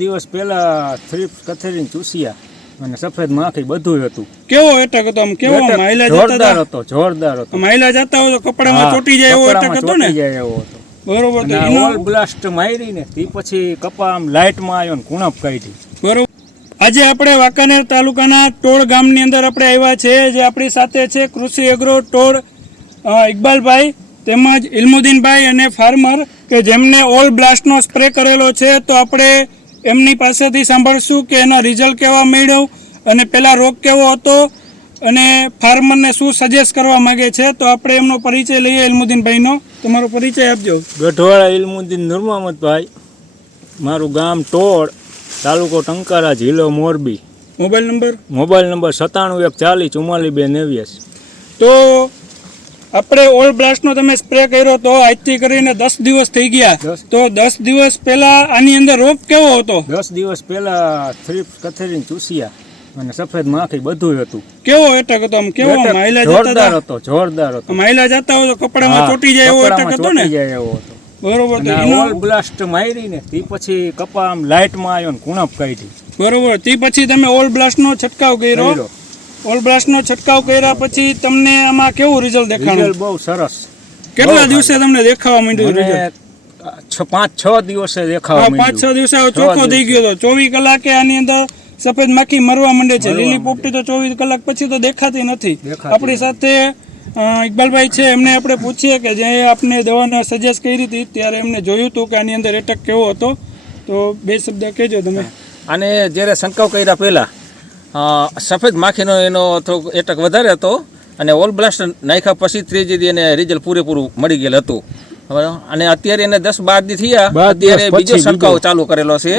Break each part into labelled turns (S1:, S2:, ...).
S1: દિવસ પહેલા થ્રીપ કથેરીને ચૂસિયા અને સફેદ માખી બધું હતું.
S2: કેવો એટક હતો? આમ કેવો માઇલા
S1: જોરદાર
S2: હતો?
S1: જોરદાર હતો.
S2: માઇલા જતા હોય તો કપડામાં ચોટી જાય એવો એટક હતો ને?
S1: જાય એવો હતો.
S2: બરોબર તો
S1: ઓલ બ્લાસ્ટ મારી ને તે પછી કપા આમ લાઇટમાં આવ્યો ને કુણપ કાઢી.
S2: બરોબર. આજે આપણે વાંકાનેર તાલુકાના ટોળ ગામની અંદર આપણે આવ્યા છે જે આપણી સાથે છે કૃષિ એગ્રો ટોળ ઇકબાલભાઈ તેમજ ઇલ્મુદ્દીનભાઈ અને ફાર્મર કે જેમને ઓલ બ્લાસ્ટનો સ્પ્રે કરેલો છે. તો આપણે એમની પાસેથી સાંભળશું કે એના રિઝલ્ટ કેવા મળ્યો અને પહેલાં રોગ કેવો હતો અને ફાર્મરને શું સજેસ્ટ કરવા માગે છે તો આપણે એમનો પરિચય લઈએ ઇલ્મુદ્દીનભાઈનો તમારો પરિચય આપજો.
S1: ગઢવાળા ઇલમુદ્દીન નુર મોહમ્મદભાઈ મારું ગામ ટોળ તાલુકો ટંકારા જિલ્લો Morbi.
S2: Mobile number?
S1: Mobile number સત્તાણું એક ચાલીસ ચુમ્માલીસ બે નેવ્યાસી.
S2: તો આપણે ઓલ બ્લાસ્ટનો તમે સ્પ્રે કર્યો તો આજથી કરીને દસ દિવસ થઈ ગયા. તો દસ દિવસ પહેલા આની અંદર રોગ કેવો હતો?
S1: દસ દિવસ પહેલા થ્રીપ કથેરી ચૂસિયા અને સફેદ માખી બધું હતું.
S2: કેવો એટક હતો આમ? કેવો જતા
S1: જોરદાર
S2: હતો?
S1: જોરદાર હતો.
S2: આમ જતા હોય તો કપડામાં ચોટી જાય એવો એટક હતો ને?
S1: જાય એવો હતો.
S2: બરોબર તો
S1: અને ઓલ બ્લાસ્ટ મારી ને તે પછી કપા આમ લાઇટમાં આવ્યો ને કુણપ કાઢી.
S2: બરોબર તે પછી તમે ઓલ બ્લાસ્ટનો છંટકાવ કર્યો.
S1: કર્યો.
S2: ઓલ બ્લાસ્ટનો છંટકાવ કર્યા પછી તમને આમાં કેવું રિઝલ્ટ દેખાણું?
S1: રિઝલ્ટ બહુ સરસ.
S2: કેટલા દિવસે તમને દેખાવા માંડ્યું રિઝલ્ટ
S1: છ પાંચ છ દિવસે દેખાવા
S2: પાંચ છ દિવસે આવો ચોખ્ખો થઈ. ગયો હતો ચોવીસ કલાકે આની અંદર સફેદ માખી મરવા માંડે છે. લીલી પોપટી તો ચોવીસ કલાક પછી તો દેખાતી નથી. આપણી સાથે ઇકબાલભાઈ છે. એમને આપણે પૂછીએ કે જે આપને દવાને સજેસ્ટ કરી હતી ત્યારે એમને જોયું હતું કે આની અંદર એટેક કેવો હતો. તો બે શબ્દ કહેજો તમે.
S3: અને જ્યારે શંકાવ કર્યા પહેલાં સફેદ માખીનો એનો થોડોક એટક વધારે હતો અને ઓલ બ્લાસ્ટ નાખ્યા પછી ત્રીજી એને રિઝલ્ટ પૂરેપૂરું મળી ગયેલ હતું. અને અત્યારે એને દસ બાર દી થયા અત્યારે બીજો
S1: છંટકાવ
S3: ચાલુ કરેલો છે.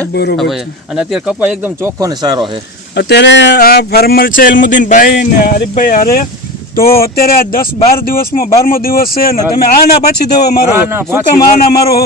S3: અને અત્યારે કપા એકદમ ચોખ્ખો ને સારો છે.
S2: અત્યારે આ ફાર્મર છે એલમુદ્દીનભાઈ ને હરીફભાઈ હારે. તો અત્યારે આ દસ બાર દિવસમાં બારમો દિવસ છે ને તમે આ ના પાછી દવા મારો. શું કામ આ ના મારો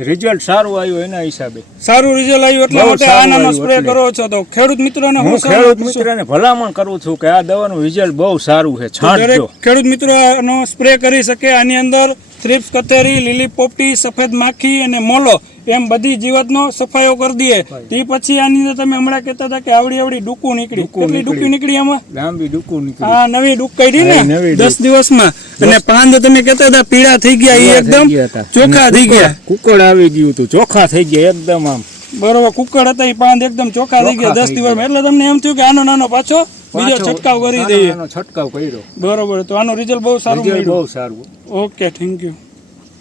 S1: રિઝલ્ટ સારું આવ્યું એના હિસાબે.
S2: સારું રિઝલ્ટ આવ્યું એટલા માટે આનાનો સ્પ્રે કરો છો તો ખેડૂત મિત્રોને
S1: હું ખેડૂત મિત્રોને ભલામણ કરું છું કે આ દવાનું રિઝલ્ટ બહુ સારું છે. છાંટજો.
S2: ખેડૂત મિત્રોનો સ્પ્રે કરી શકે આની અંદર થ્રિપ્સ કથેરી લીલી પોપટી સફેદ માખી અને મોલો એમ બધી જીવતનો સફાયો કરી દઈએ. તે પછી આની અંદર તમે હમણાં કહેતા હતા કે આવડી આવડી ડૂકું નીકળી. કેટલી ડૂકી નીકળી. આમાં?
S1: લાંબી ડૂકું નીકળી.
S2: હા નવી ડૂક કાઢી ને દસ દિવસમાં. અને પાંદ તમે કહેતા હતા પીળા થઈ ગયા એ એકદમ ચોખા થઈ ગયા.
S1: કુકડ આવી ગયું હતું. ચોખ્ખા થઈ ગયા એકદમ આમ.
S2: બરોબર કુકડ હતા એ પાંદ એકદમ ચોખ્ખા થઈ ગયા દસ દિવસમાં એટલે તમને એમ થયું કે આનો નાનો પાછો બીજો છટકાવ કરી દઈએ.
S1: છટકાવ કર્યો.
S2: બરોબર તો આનું રિઝલ્ટ બહુ સારું
S1: બહુ સારું.
S2: Okay thank you